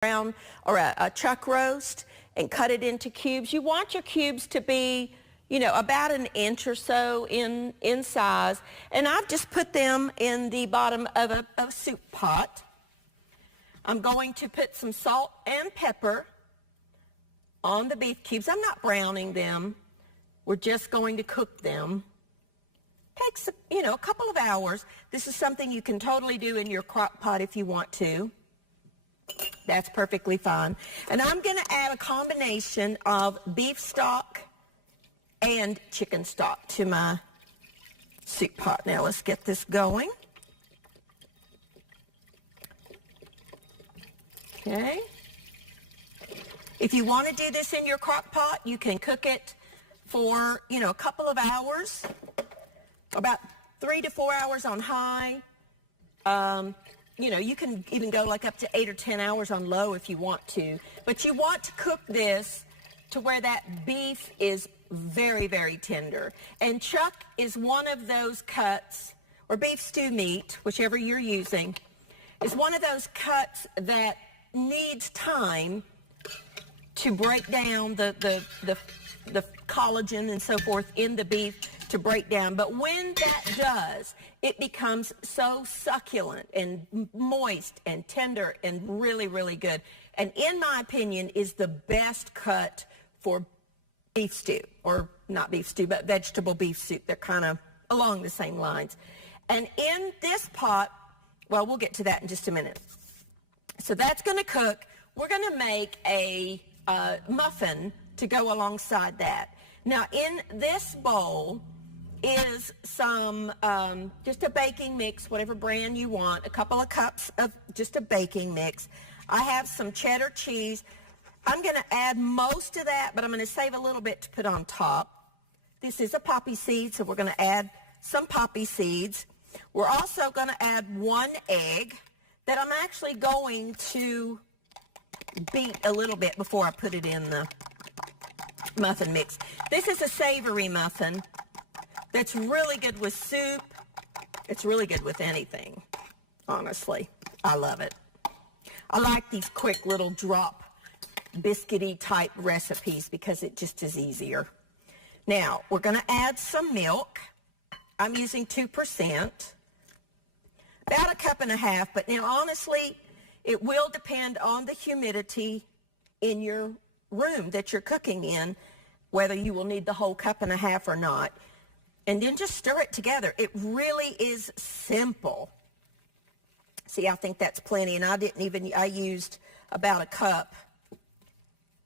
brown or a chuck roast and cut it into cubes. You want your cubes to be, about an inch or so in size. And I've just put them in the bottom of a soup pot. I'm going to put some salt and pepper on the beef cubes. I'm not browning them. We're just going to cook them. Takes, a couple of hours. This is something you can totally do in your crock pot if you want to. That's perfectly fine. And I'm going to add a combination of beef stock and chicken stock to my soup pot. Now let's get this going. Okay. If you want to do this in your crock pot, you can cook it for, a couple of hours, about 3 to 4 hours on high. You can even go like up to 8 or 10 hours on low if you want to. But you want to cook this to where that beef is very, very tender. And chuck is one of those cuts, or beef stew meat, whichever you're using, is one of those cuts that needs time to break down the collagen and so forth in the beef to break down. But when that does, it becomes so succulent and moist and tender and really, really good. And in my opinion, is the best cut for beef stew, or not beef stew, but vegetable beef soup. They're kind of along the same lines. And in this pot, well, we'll get to that in just a minute. So that's going to cook. We're going to make a muffin to go alongside that. Now, in this bowl is some, just a baking mix, whatever brand you want, a couple of cups of just a baking mix. I have some cheddar cheese. I'm going to add most of that, but I'm going to save a little bit to put on top. This is a poppy seed, so we're going to add some poppy seeds. We're also going to add 1 egg that I'm actually going to beat a little bit before I put it in the muffin mix. This is a savory muffin that's really good with soup. It's really good with anything, honestly. I love it. I like these quick little drop biscuity type recipes because it just is easier. Now, we're going to add some milk. I'm using 2%, about 1.5 cups, but now honestly, it will depend on the humidity in your room that you're cooking in, whether you will need the whole 1.5 cups or not. And then just stir it together. It really is simple. See, I think that's plenty, and I used about 1 cup,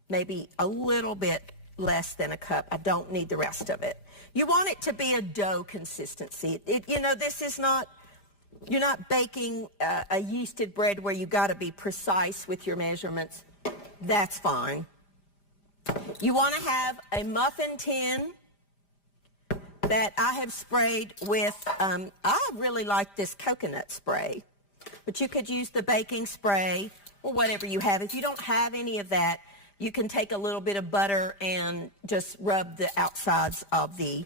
maybe a little bit less than 1 cup. I don't need the rest of it. You want it to be a dough consistency. This is not, you're not baking a yeasted bread where you got to be precise with your measurements. That's fine. You want to have a muffin tin that I have sprayed with, I really like this coconut spray, but you could use the baking spray or whatever you have. If you don't have any of that, you can take a little bit of butter and just rub the outsides of the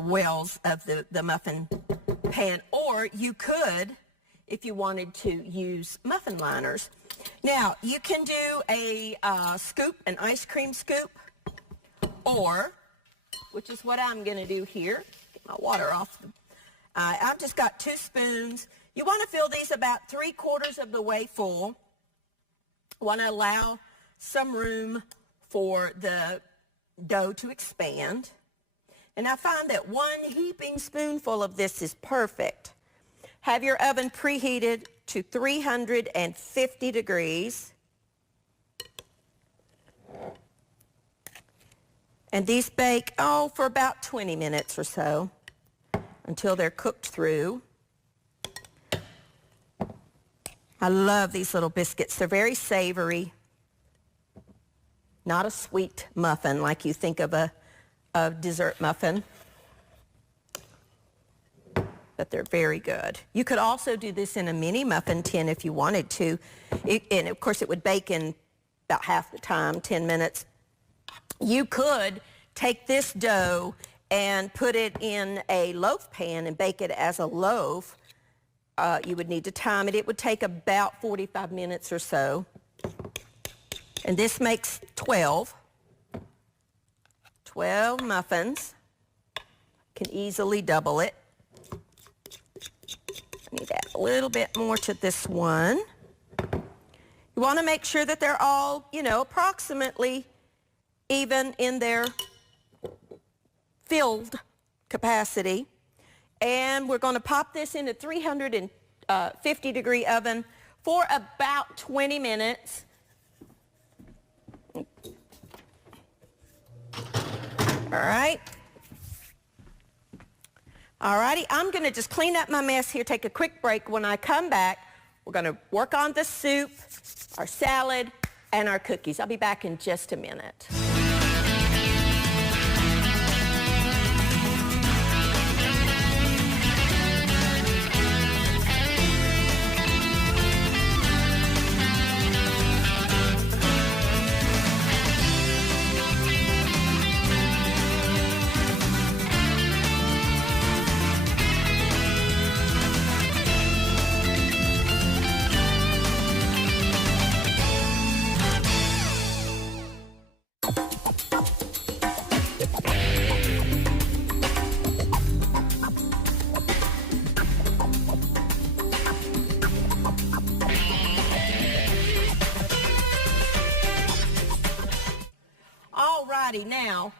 wells of the muffin pan, or you could, if you wanted to, use muffin liners. Now, you can do a scoop, an ice cream scoop, or, which is what I'm going to do here, get my water off. I've just got 2 spoons. You want to fill these about 3/4 of the way full. Want to allow some room for the dough to expand. And I find that 1 heaping spoonful of this is perfect. Have your oven preheated to 350 degrees. And these bake, for about 20 minutes or so until they're cooked through. I love these little biscuits. They're very savory. Not a sweet muffin like you think of a dessert muffin, but they're very good. You could also do this in a mini muffin tin if you wanted to. And of course it would bake in about half the time, 10 minutes. You could take this dough and put it in a loaf pan and bake it as a loaf. You would need to time it. It would take about 45 minutes or so. And this makes 12 muffins. Can easily double it. I need to add a little bit more to this one. You want to make sure that they're all, you know, approximately even in their filled capacity. And we're going to pop this in a 350-degree oven for about 20 minutes. All right. Alrighty, I'm going to just clean up my mess here, take a quick break. When I come back, we're going to work on the soup, our salad, and our cookies. I'll be back in just a minute. Now,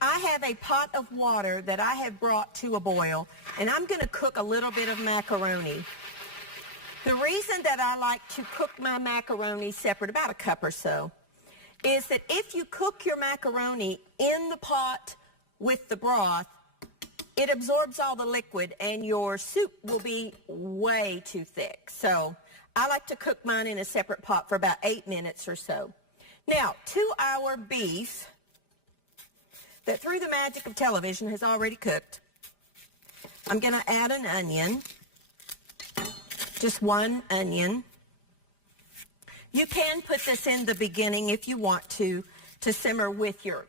I have a pot of water that I have brought to a boil, and I'm going to cook a little bit of macaroni. The reason that I like to cook my macaroni separate, about a cup or so, is that if you cook your macaroni in the pot with the broth, it absorbs all the liquid and your soup will be way too thick. So I like to cook mine in a separate pot for about 8 minutes or so. Now, to our beef that through the magic of television has already cooked, I'm going to add an onion, just one onion. You can put this in the beginning if you want to simmer with your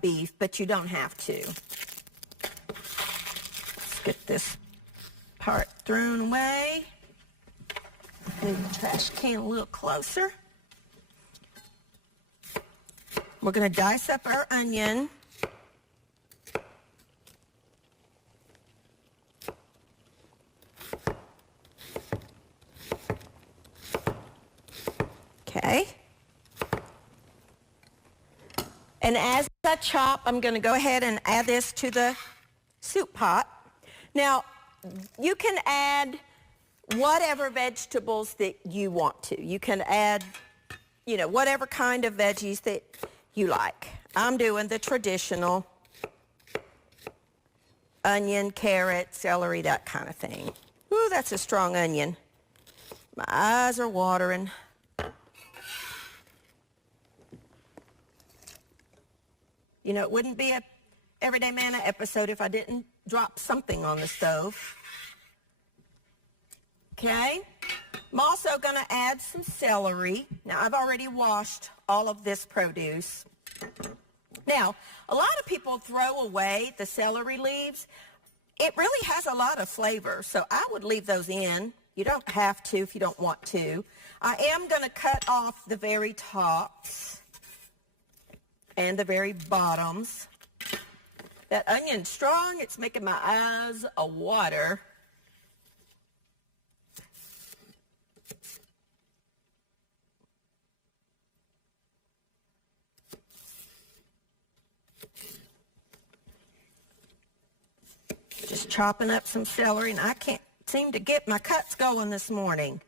beef, but you don't have to. Let's get this part thrown away. Move the trash can a little closer. We're going to dice up our onion. Okay. And as I chop, I'm going to go ahead and add this to the soup pot. Now, you can add whatever vegetables that you want to. You can add, you know, whatever kind of veggies that you like. I'm doing the traditional onion, carrot, celery, that kind of thing. Ooh, that's a strong onion. My eyes are watering. You know, it wouldn't be a Everyday Manna episode if I didn't drop something on the stove. Okay. I'm also going to add some celery. Now, I've already washed all of this produce. Now, a lot of people throw away the celery leaves. It really has a lot of flavor, so I would leave those in. You don't have to if you don't want to. I am going to cut off the very tops and the very bottoms. That onion's strong. It's making my eyes water. Just chopping up some celery, and I can't seem to get my cuts going this morning.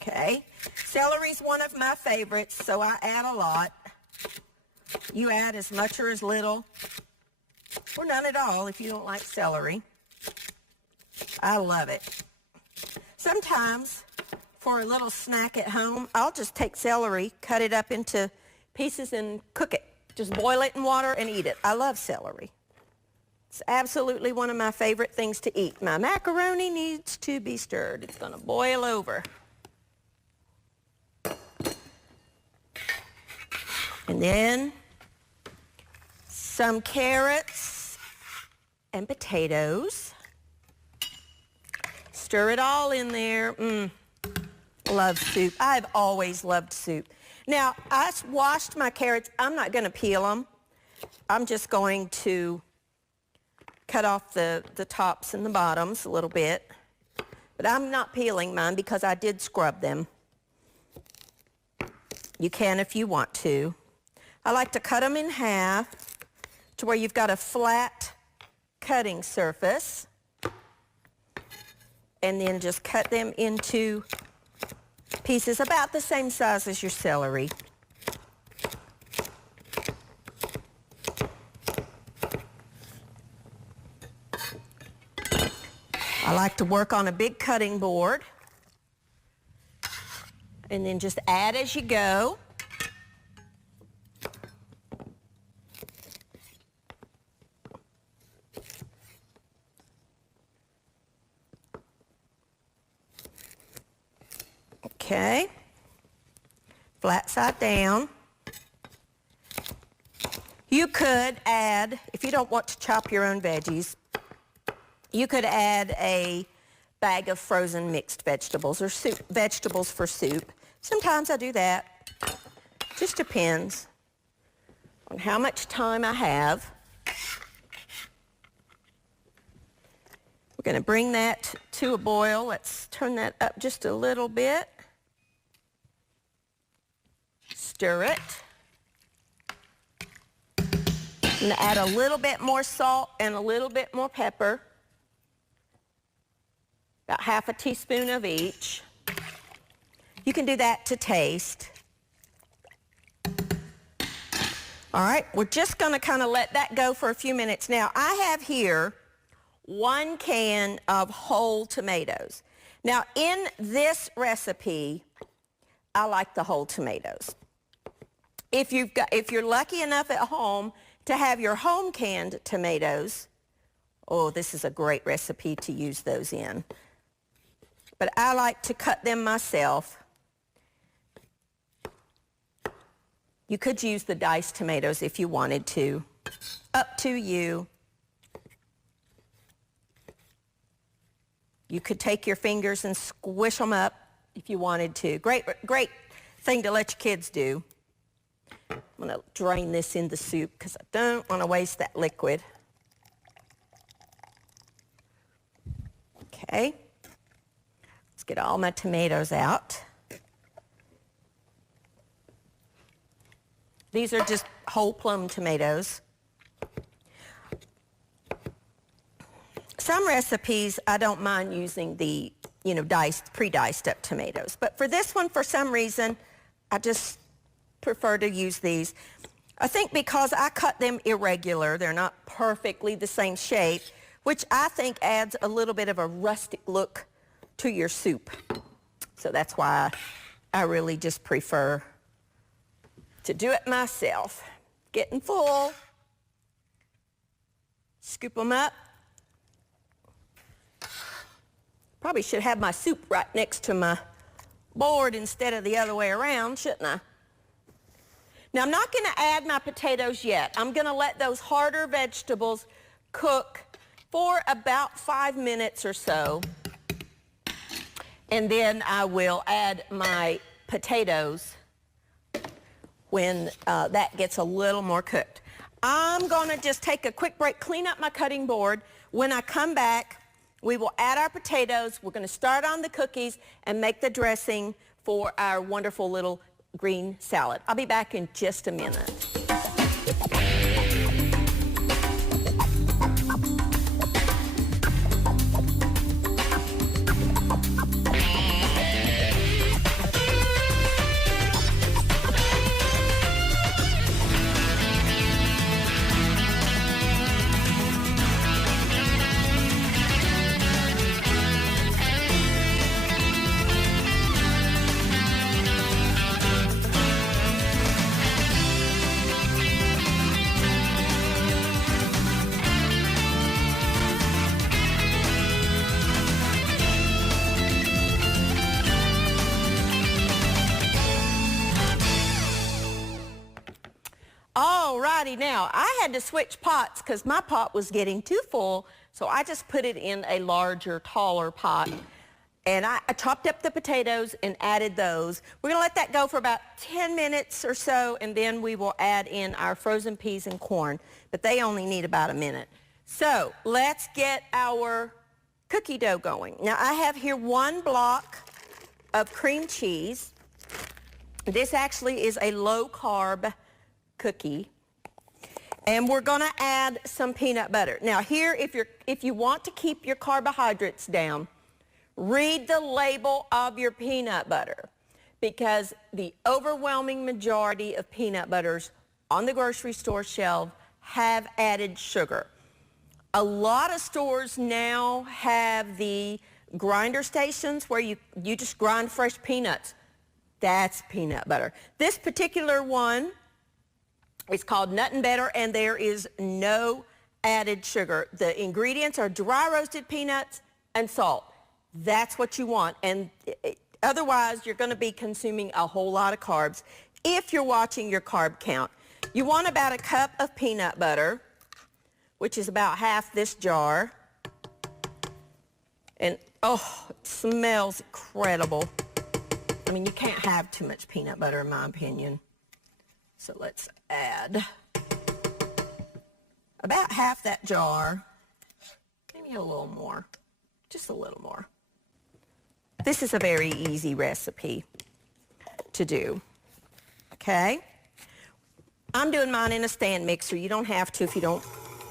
Okay, celery's one of my favorites, so I add a lot. You add as much or as little, or none at all if you don't like celery. I love it. Sometimes, for a little snack at home, I'll just take celery, cut it up into pieces, and cook it. Just boil it in water and eat it. I love celery. It's absolutely one of my favorite things to eat. My macaroni needs to be stirred. It's going to boil over. And then some carrots and potatoes. Stir it all in there. love soup. I've always loved soup. Now, I washed my carrots. I'm not going to peel them. I'm just going to cut off the tops and the bottoms a little bit. But I'm not peeling mine because I did scrub them. You can if you want to. I like to cut them in half to where you've got a flat cutting surface. And then just cut them into pieces about the same size as your celery. I like to work on a big cutting board and then just add as you go. Okay, flat side down. You could add, if you don't want to chop your own veggies, you could add a bag of frozen mixed vegetables or soup, vegetables for soup. Sometimes I do that. Just depends on how much time I have. We're going to bring that to a boil. Let's turn that up just a little bit. Stir it. I'm going to add a little bit more salt and a little bit more pepper. About half a teaspoon of each. You can do that to taste. All right, we're just going to kind of let that go for a few minutes. Now, I have here 1 can of whole tomatoes. Now, in this recipe, I like the whole tomatoes. If you're lucky enough at home to have your home canned tomatoes, oh, this is a great recipe to use those in. But I like to cut them myself. You could use the diced tomatoes if you wanted to. Up to you. You could take your fingers and squish them up if you wanted to. Great thing to let your kids do. I'm going to drain this in the soup because I don't want to waste that liquid. Okay. Let's get all my tomatoes out. These are just whole plum tomatoes. Some recipes I don't mind using the, pre-diced up tomatoes. But for this one, for some reason, I just prefer to use these. I think because I cut them irregular, they're not perfectly the same shape, which I think adds a little bit of a rustic look to your soup. So that's why I really just prefer to do it myself. Getting full. Scoop them up. Probably should have my soup right next to my board instead of the other way around, shouldn't I? Now, I'm not going to add my potatoes yet. I'm going to let those harder vegetables cook for about 5 minutes or so. And then I will add my potatoes when that gets a little more cooked. I'm going to just take a quick break, clean up my cutting board. When I come back, we will add our potatoes. We're going to start on the cookies and make the dressing for our wonderful little green salad. I'll be back in just a minute. Alrighty, now I had to switch pots because my pot was getting too full, so I just put it in a larger, taller pot. And I chopped up the potatoes and added those. We're going to let that go for about 10 minutes or so, and then we will add in our frozen peas and corn. But they only need about a minute. So let's get our cookie dough going. Now I have here 1 block of cream cheese. This actually is a low-carb cookie. And we're going to add some peanut butter. Now here, if you want to keep your carbohydrates down, read the label of your peanut butter, because the overwhelming majority of peanut butters on the grocery store shelf have added sugar. A lot of stores now have the grinder stations where you just grind fresh peanuts. That's peanut butter. This particular one is called Nut and Better, and there is no added sugar. The ingredients are dry roasted peanuts and salt. That's what you want, and otherwise you're going to be consuming a whole lot of carbs if you're watching your carb count. You want about a cup of peanut butter, which is about half this jar. And oh, it smells incredible. I mean, you can't have too much peanut butter in my opinion. So let's add about half that jar, maybe a little more, just a little more. This is a very easy recipe to do, okay? I'm doing mine in a stand mixer. You don't have to if you don't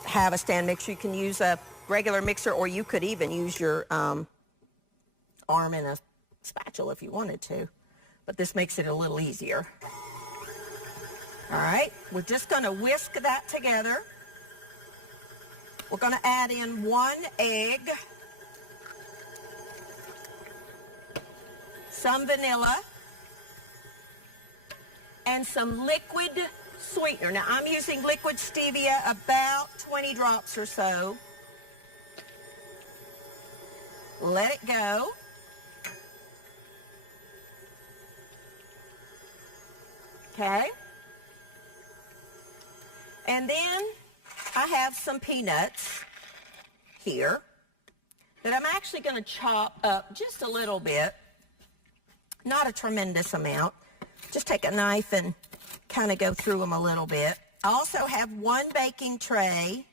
have a stand mixer. You can use a regular mixer, or you could even use your arm in a spatula if you wanted to, but this makes it a little easier. All right, we're just going to whisk that together. We're going to add in 1 egg, some vanilla, and some liquid sweetener. Now I'm using liquid stevia, about 20 drops or so. Let it go. Okay. And then I have some peanuts here that I'm actually going to chop up just a little bit. Not a tremendous amount. Just take a knife and kind of go through them a little bit. I also have 1 baking tray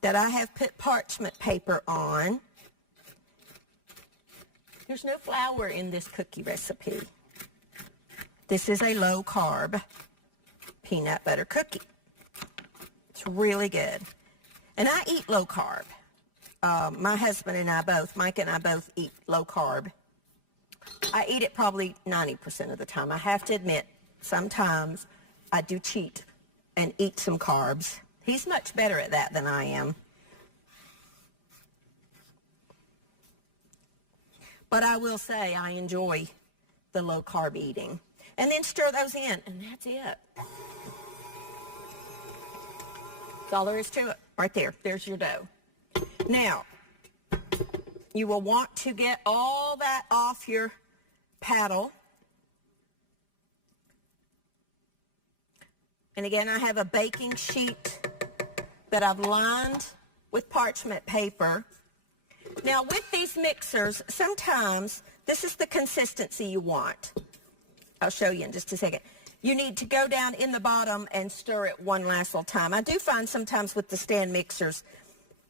that I have put parchment paper on. There's no flour in this cookie recipe. This is a low-carb peanut butter cookie. It's really good. And I eat low-carb. My husband and I both, Mike and I both eat low-carb. I eat it probably 90% of the time. I have to admit, sometimes I do cheat and eat some carbs. He's much better at that than I am. But I will say I enjoy the low-carb eating. And then stir those in, and that's it. That's all there is to it. Right there. There's your dough. Now, you will want to get all that off your paddle. And again, I have a baking sheet that I've lined with parchment paper. Now, with these mixers, sometimes this is the consistency you want. I'll show you in just a second. You need to go down in the bottom and stir it one last little time. I do find sometimes with the stand mixers,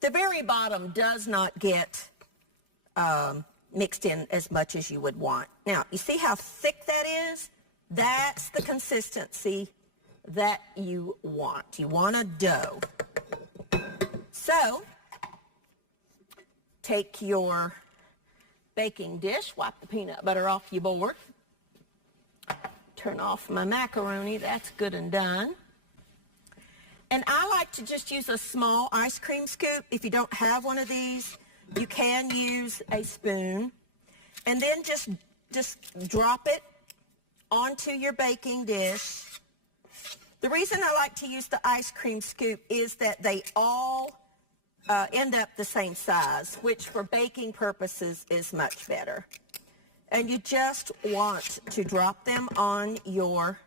the very bottom does not get mixed in as much as you would want. Now, you see how thick that is? That's the consistency that you want. You want a dough. So, take your baking dish, wipe the peanut butter off your board. Turn off my macaroni, that's good and done. And I like to just use a small ice cream scoop. If you don't have one of these, you can use a spoon. And then just drop it onto your baking dish. The reason I like to use the ice cream scoop is that they all end up the same size, which for baking purposes is much better. And you just want to drop them on your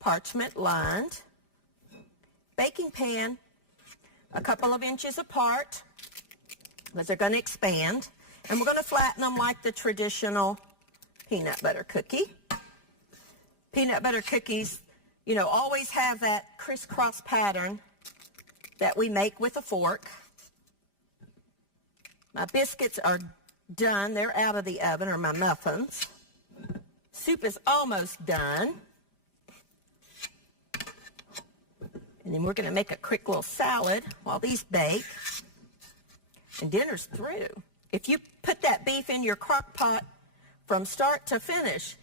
parchment-lined baking pan a couple of inches apart, because they're going to expand. And we're going to flatten them like the traditional peanut butter cookie. Peanut butter cookies, you know, always have that crisscross pattern that we make with a fork. My biscuits are done. They're out of the oven, or my muffins. Soup is almost done. And then we're going to make a quick little salad while these bake. And dinner's through. If you put that beef in your crock pot from start to finish,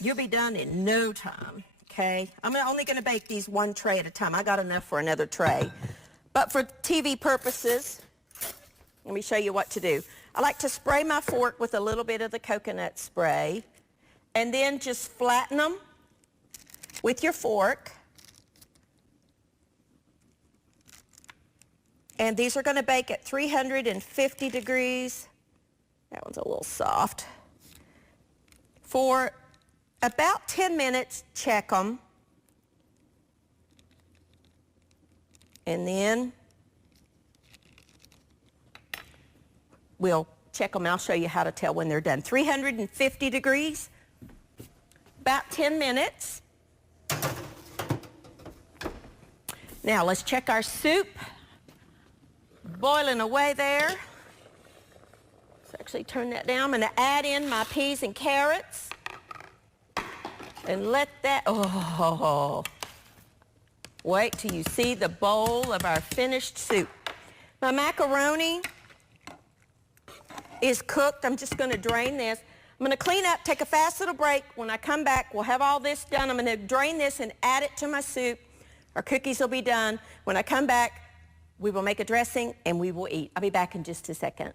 you'll be done in no time, okay? I'm only going to bake these one tray at a time. I got enough for another tray. But for TV purposes, let me show you what to do. I like to spray my fork with a little bit of the coconut spray, and then just flatten them with your fork. And these are going to bake at 350 degrees. That one's a little soft. For about 10 minutes, check them. And then we'll check them. I'll show you how to tell when they're done. 350 degrees, about 10 minutes. Now let's check our soup. Boiling away there. Let's actually turn that down. I'm going to add in my peas and carrots and let that, oh, wait till you see the bowl of our finished soup. My macaroni is cooked. I'm just going to drain this. I'm going to clean up, take a fast little break. When I come back, we'll have all this done. I'm going to drain this and add it to my soup. Our cookies will be done. When I come back, we will make a dressing and we will eat. I'll be back in just a second.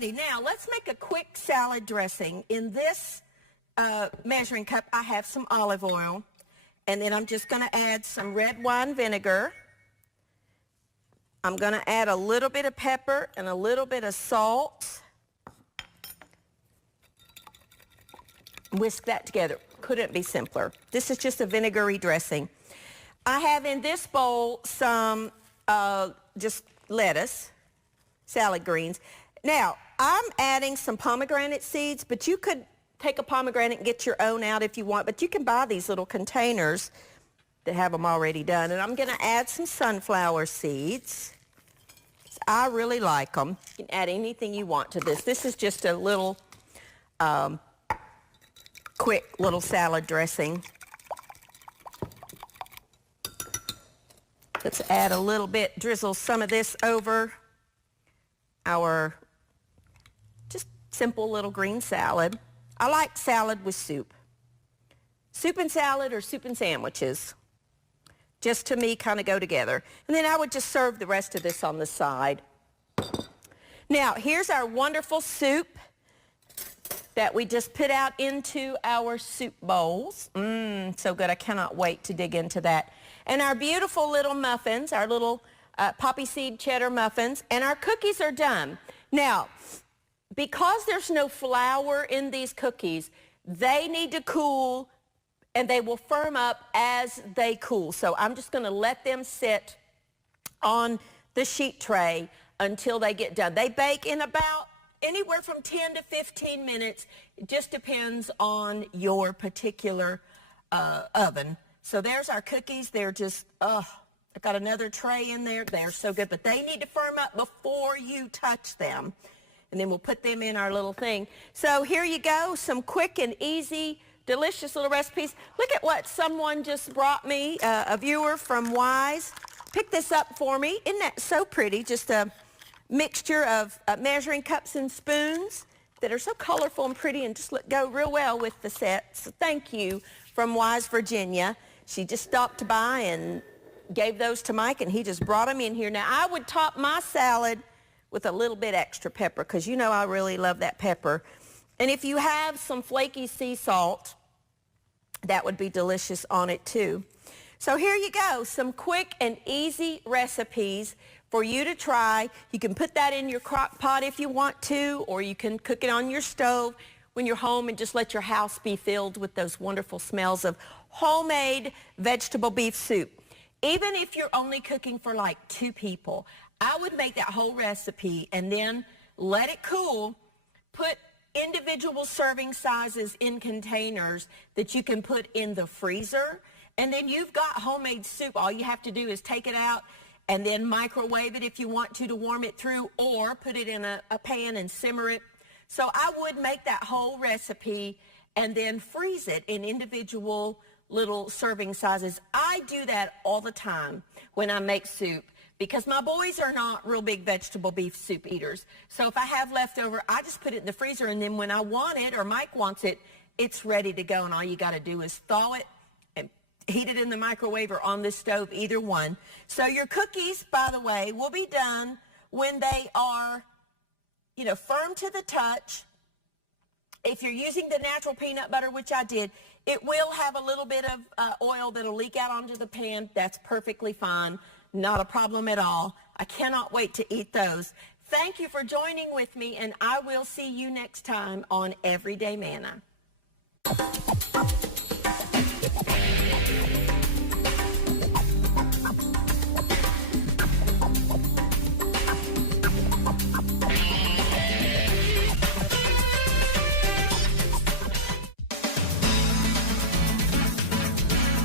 Now let's make a quick salad dressing. In this measuring cup, I have some olive oil, and then I'm just going to add some red wine vinegar. I'm going to add a little bit of pepper and a little bit of salt. Whisk that together. Couldn't be simpler. This is just a vinegary dressing. I have in this bowl some just lettuce, salad greens. Now, I'm adding some pomegranate seeds, but you could take a pomegranate and get your own out if you want, but you can buy these little containers that have them already done. And I'm going to add some sunflower seeds. I really like them. You can add anything you want to this. This is just a little quick little salad dressing. Let's add a little bit, drizzle some of this over our just simple little green salad. I like salad with soup. Soup and salad or soup and sandwiches. Just to me kind of go together. And then I would just serve the rest of this on the side. Now, here's our wonderful soup that we just put out into our soup bowls. So good. I cannot wait to dig into that. And our beautiful little muffins, our little poppy seed cheddar muffins, and our cookies are done. Now, because there's no flour in these cookies, they need to cool, and they will firm up as they cool. So I'm just going to let them sit on the sheet tray until they get done. They bake in about anywhere from 10 to 15 minutes. It just depends on your particular oven. So there's our cookies. They're just, I got another tray in there. They're so good, but they need to firm up before you touch them. And then we'll put them in our little thing. So here you go, some quick and easy, delicious little recipes. Look at what someone just brought me, a viewer from Wise. Pick this up for me. Isn't that so pretty? Just a mixture of measuring cups and spoons that are so colorful and pretty and just go real well with the set. So thank you from Wise, Virginia. She just stopped by and gave those to Mike, and he just brought them in here. Now, I would top my salad with a little bit extra pepper, because you know I really love that pepper. And if you have some flaky sea salt, that would be delicious on it too. So here you go, some quick and easy recipes for you to try. You can put that in your crock pot if you want to, or you can cook it on your stove when you're home and just let your house be filled with those wonderful smells of homemade vegetable beef soup. Even if you're only cooking for like 2 people, I would make that whole recipe and then let it cool. Put individual serving sizes in containers that you can put in the freezer, and then you've got homemade soup. All you have to do is take it out and then microwave it if you want to warm it through, or put it in a pan and simmer it. So I would make that whole recipe and then freeze it in individual little serving sizes. I do that all the time when I make soup, because my boys are not real big vegetable beef soup eaters. So if I have leftover, I just put it in the freezer, and then when I want it or Mike wants it, it's ready to go, and all you got to do is thaw it and heat it in the microwave or on the stove, either one. So your cookies, by the way, will be done when they are, firm to the touch. If you're using the natural peanut butter, which I did, it will have a little bit of oil that'll leak out onto the pan. That's perfectly fine. Not a problem at all. I cannot wait to eat those. Thank you for joining with me, and I will see you next time on Everyday Manna.